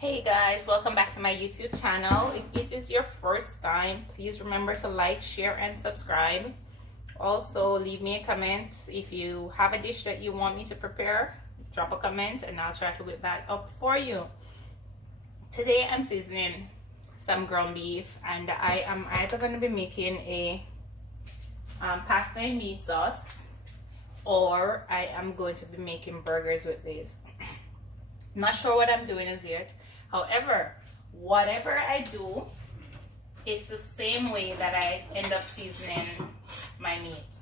Hey guys, welcome back to my YouTube channel. If it is your first time, please remember to like, share, and subscribe. Also, leave me a comment. If you have a dish that you want me to prepare, drop a comment and I'll try to whip that up for you. Today I'm seasoning some ground beef, and I am either going to be making a pasta and meat sauce, or I am going to be making burgers with these. Not sure what I'm doing as yet. However, whatever I do, it's the same way that I end up seasoning my meat.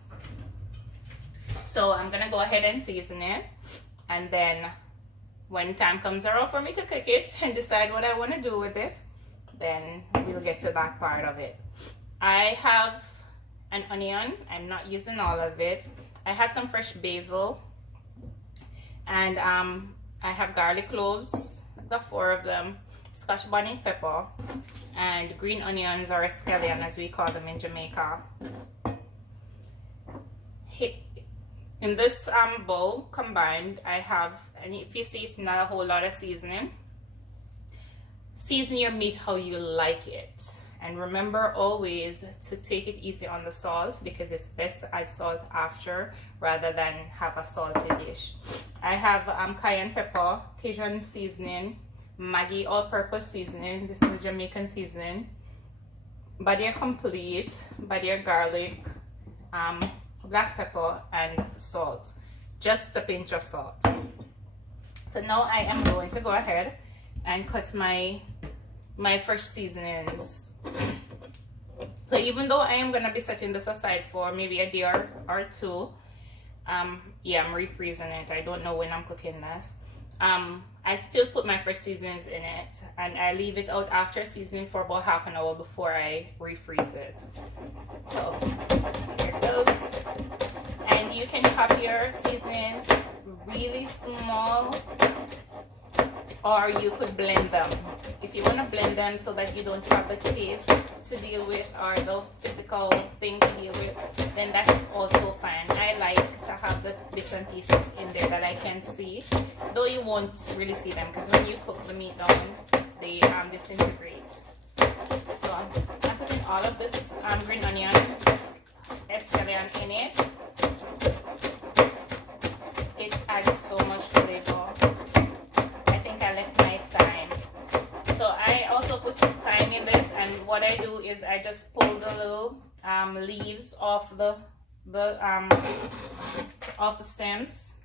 So I'm gonna go ahead and season it, and then when time comes around for me to cook it and decide what I want to do with it, then we'll get to that part of it. I have an onion. I'm not using all of it. I have some fresh basil, and I have garlic cloves, the 4 of them, Scotch bonnet pepper, and green onions, or scallion as we call them in Jamaica. In this bowl combined, I have, and if you see, it's not a whole lot of seasoning. Season your meat how you like it, and remember always to take it easy on the salt, because it's best to add salt after rather than have a salty dish. I have cayenne pepper, Cajun seasoning, Maggi all-purpose seasoning. This is Jamaican seasoning. Badia complete, Badia garlic, black pepper, and salt. Just a pinch of salt. So now I am going to go ahead and cut my fresh seasonings. So even though I am gonna be setting this aside for maybe a day or two, yeah, I'm refreezing it. I don't know when I'm cooking this. I still put my fresh seasonings in it, and I leave it out after seasoning for about half an hour before I refreeze it. So here it goes. And you can chop your seasonings really small, or you could blend them. If you want to blend them so that you don't have the taste to deal with or the physical thing to deal with, then that's also fine. I like to have the bits and pieces in there that I can see, though you won't really see them, because when you cook the meat down, they disintegrate. So I'm putting all of this green onion, escallion in it. It adds so much flavor. I left my thyme. So I also put thyme in this, and what I do is I just pull the little leaves off the stems.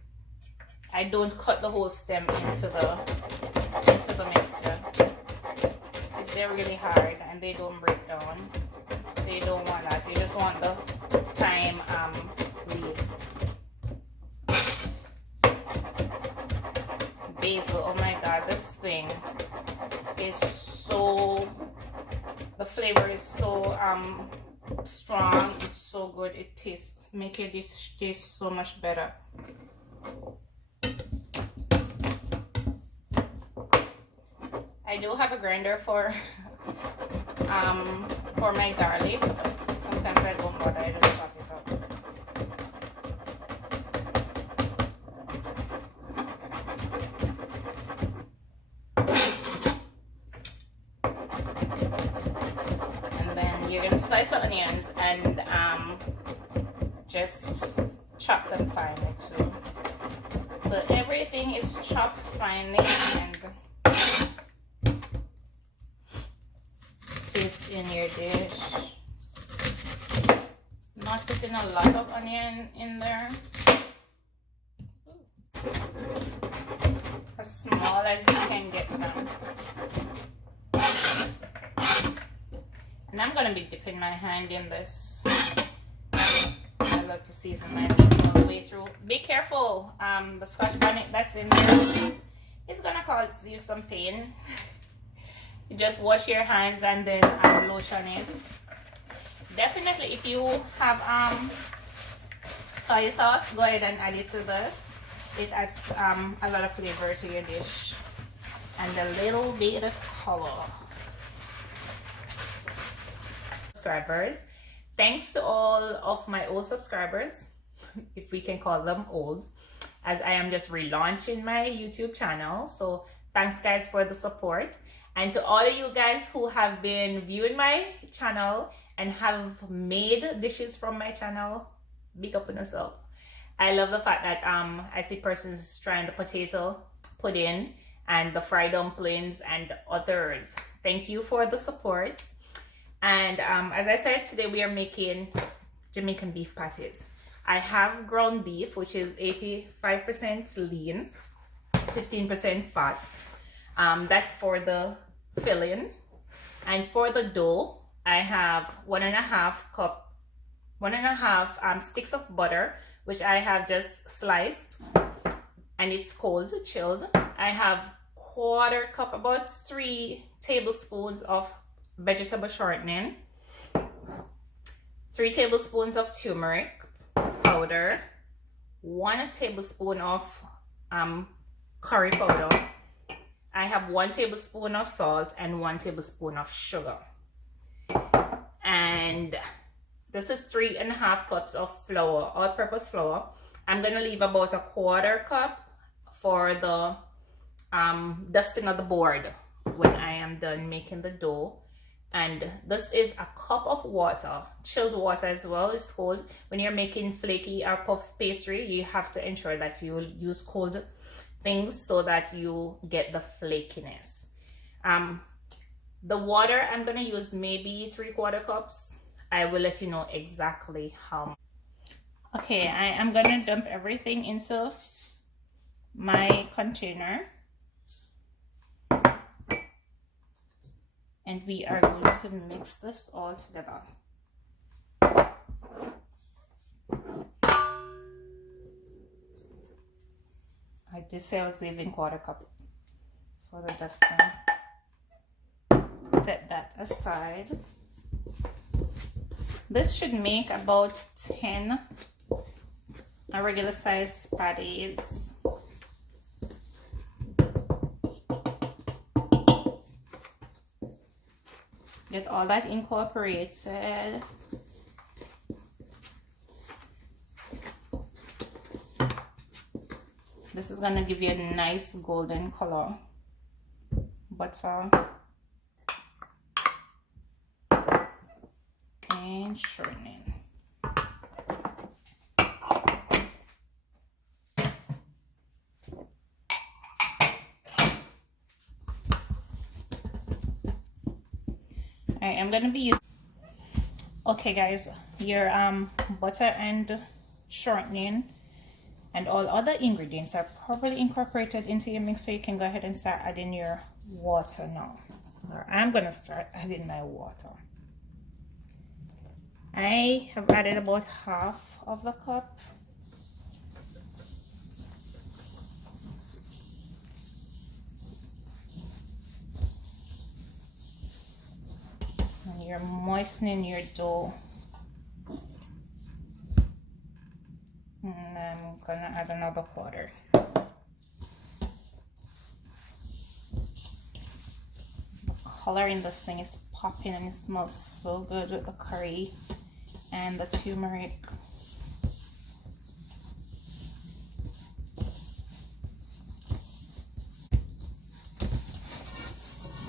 I don't cut the whole stem into the mixture, because they're really hard and they don't break down. So you don't want that. You just want the thyme leaves. Basil, oh my god, this thing is so, the flavor is so strong. It's so good. It tastes, make your dish taste so much better. I do have a grinder for my garlic, but sometimes I don't bother. I just chop it up. You're gonna slice the onions and just chop them finely too. So everything is chopped finely and placed in your dish. Not putting a lot of onion in there. As small as you can get them. And I'm gonna be dipping my hand in this. I love to season my meat all the way through. Be careful, the Scotch bonnet that's in there is gonna cause you some pain. You just wash your hands and then lotion it. Definitely, if you have soy sauce, go ahead and add it to this. It adds a lot of flavor to your dish and a little bit of color. Subscribers, thanks to all of my old subscribers, if we can call them old, as I am just relaunching my YouTube channel. So Thanks guys for the support. And to all of you guys who have been viewing my channel and have made dishes from my channel, big up on yourself. I love the fact that I see persons trying the potato pudding and the fried dumplings and others. Thank you for the support. And as I said, today we are making Jamaican beef patties. I have ground beef, which is 85% lean, 15% fat. That's for the filling. And for the dough, I have 1.5 sticks of butter, which I have just sliced, and it's cold chilled. I have quarter cup, about 3 tablespoons of vegetable shortening, 3 tablespoons of turmeric powder, 1 tablespoon of curry powder. I have 1 tablespoon of salt and 1 tablespoon of sugar. And this is 3.5 cups of flour, all-purpose flour. I'm gonna leave about 1/4 cup for the dusting of the board when I am done making the dough. And this is 1 cup of water, chilled water as well. It's cold. When you're making flaky or puff pastry, you have to ensure that you use cold things so that you get the flakiness. The water I'm gonna use maybe 3/4 cups. I will let you know exactly how much. Okay, I am gonna dump everything into my container. And we are going to mix this all together. I did say I was leaving 1/4 cup for the dusting. Set that aside. This should make about 10 regular size patties. Get all that incorporated. This is gonna give you a nice golden color. Butter and shortening. I'm gonna be using, okay guys, your butter and shortening and all other ingredients are properly incorporated into your mix, so you can go ahead and start adding your water now. Or I'm gonna start adding my water. I have added about 1/2 of the cup. You're moistening your dough. And I'm gonna add another 1/4. The color in this thing is popping and it smells so good with the curry and the turmeric.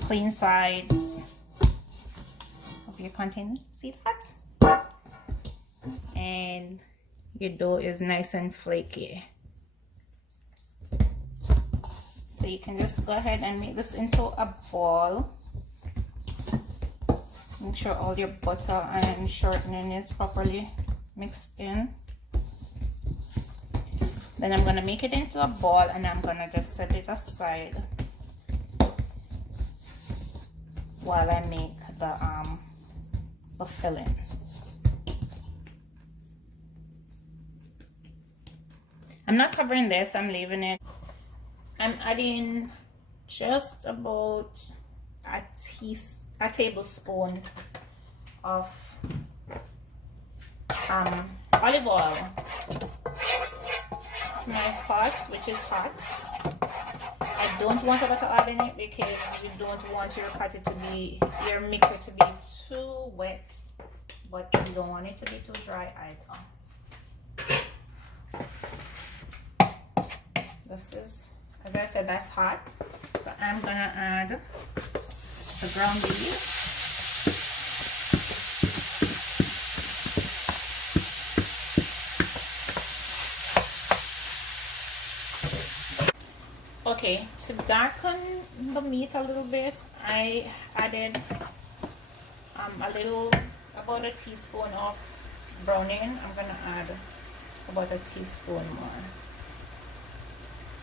Clean sides your container, see that? And your dough is nice and flaky, so you can just go ahead and make this into a ball. Make sure all your butter and shortening is properly mixed in. Then I'm gonna make it into a ball and I'm gonna just set it aside while I make the filling. I'm not covering this, I'm leaving it. I'm adding just about a tablespoon of olive oil to my pot, which is hot. I don't want a lot of oil in it because you don't want your patty to be, your mixer to be too wet, but you don't want it to be too dry either. This is, as I said, that's hot. So I'm gonna add the ground beef. Okay, to darken the meat a little bit, I added about a teaspoon of browning. I'm gonna add about a teaspoon more.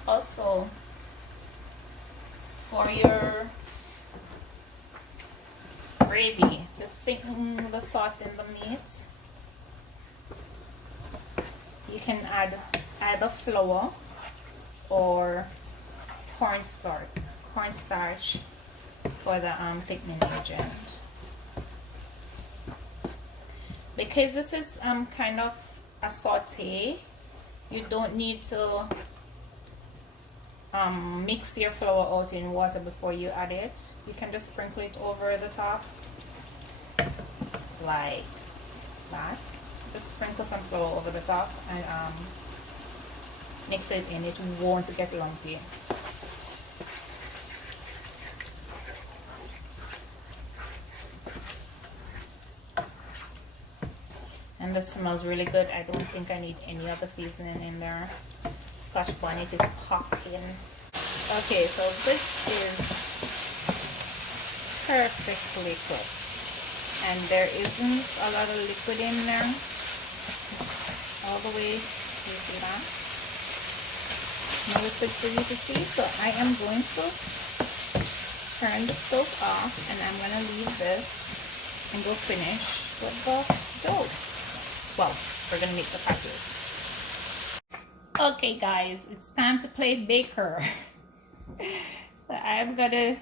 Also, for your gravy, to thicken the sauce in the meat, you can add either flour or cornstarch for the thickening agent. Because this is kind of a saute, you don't need to mix your flour out in water before you add it. You can just sprinkle it over the top like that. Just sprinkle some flour over the top and mix it in. It won't get lumpy. And this smells really good. I don't think I need any other seasoning in there. Scotch bonnet is popping. Okay, so this is perfectly cooked. And there isn't a lot of liquid in there. All the way, you see that? No liquid for you to see. So I am going to turn the stove off and I'm going to leave this and go finish with the dough. Well, we're gonna make the patties. Okay guys, it's time to play baker. So I'm gonna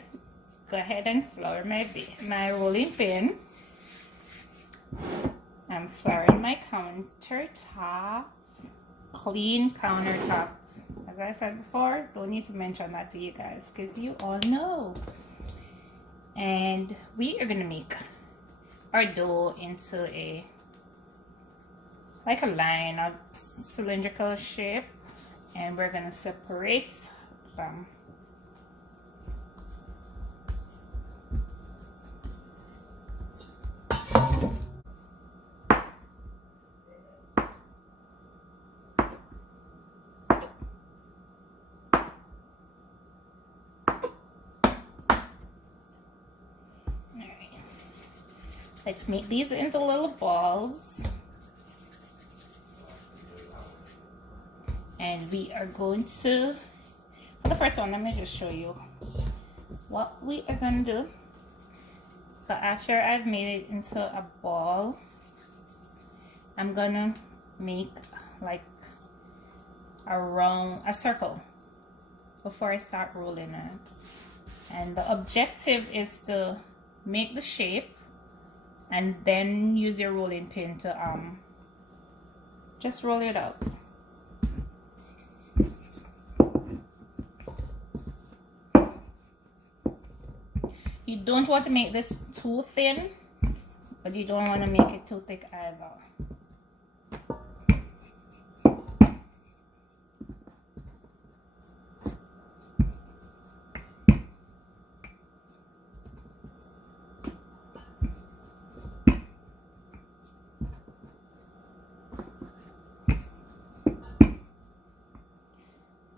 go ahead and flour my rolling pin. I'm flouring my countertop, clean countertop. As I said before, don't need to mention that to you guys because you all know. And we are gonna make our dough into like a line, a cylindrical shape, and we're gonna separate them. Alright. Let's make these into little balls. And we are going to, for the first one, let me just show you what we are going to do. So after I've made it into a ball, I'm going to make like a circle before I start rolling it. And the objective is to make the shape and then use your rolling pin to just roll it out. You don't want to make this too thin, but you don't want to make it too thick either.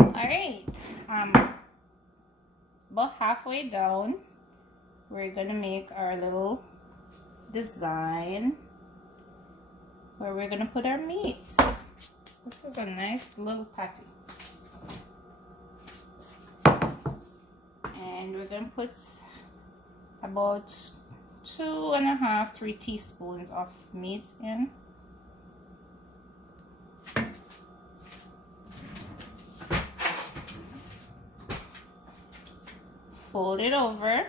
Alright, about halfway down, we're gonna make our little design where we're gonna put our meat. This is a nice little patty. And we're gonna put about 2.5 to 3 teaspoons of meat in. Fold it over,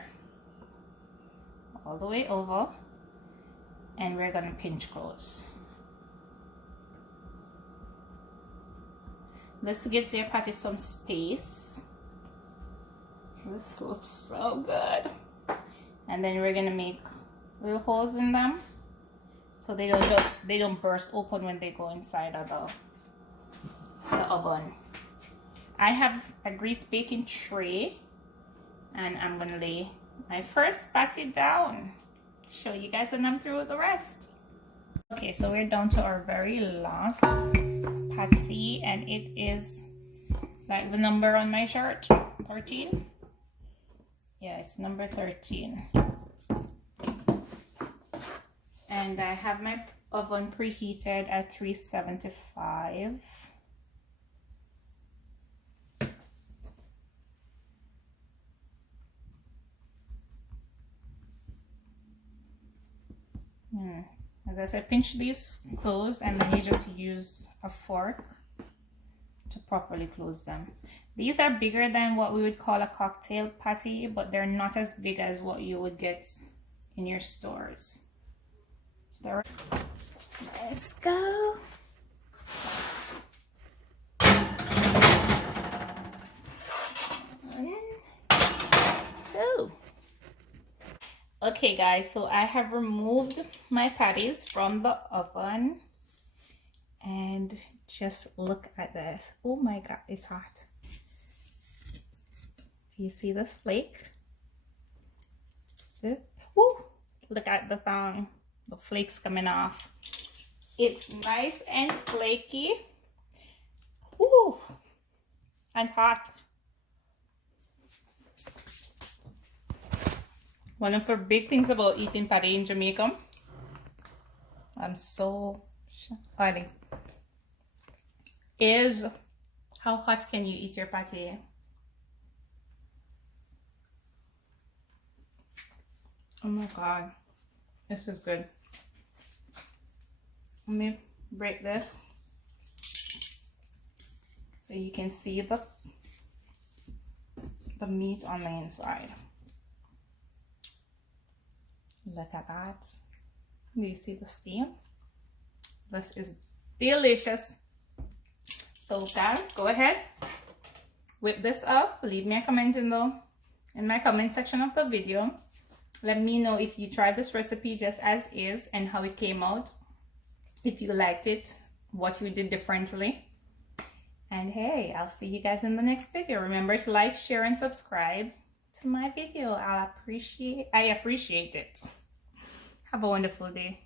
all the way over, and we're gonna pinch close. This gives your patty some space. This looks so good. And then we're gonna make little holes in them so they don't burst open when they go inside of the oven. I have a grease baking tray And I'm gonna lay my first patty down. Show you guys when I'm through with the rest. Okay, so we're down to our very last patty, and it is like the number on my shirt, 13. Yeah, it's number 13. And I have my oven preheated at 375. As I said, pinch these closed, and then you just use a fork to properly close them. These are bigger than what we would call a cocktail patty, but they're not as big as what you would get in your stores. So let's go. One, two. Okay guys, so I have removed my patties from the oven, and just look at this. Oh my god, it's hot. Do you see this flake? Woo! Look at the flakes coming off. It's nice and flaky. Woo! And hot. One of the big things about eating patty in Jamaica, I'm so funny, is how hot can you eat your patty? Oh my god, this is good. Let me break this so you can see the meat on the inside. Look at that. Do you see the steam? This is delicious. So guys, go ahead, whip this up. Leave me a comment in my comment section of the video. Let me know if you tried this recipe just as is and how it came out. If you liked it, what you did differently. And hey, I'll see you guys in the next video. Remember to like, share, and subscribe to my video. I appreciate it. Have a wonderful day.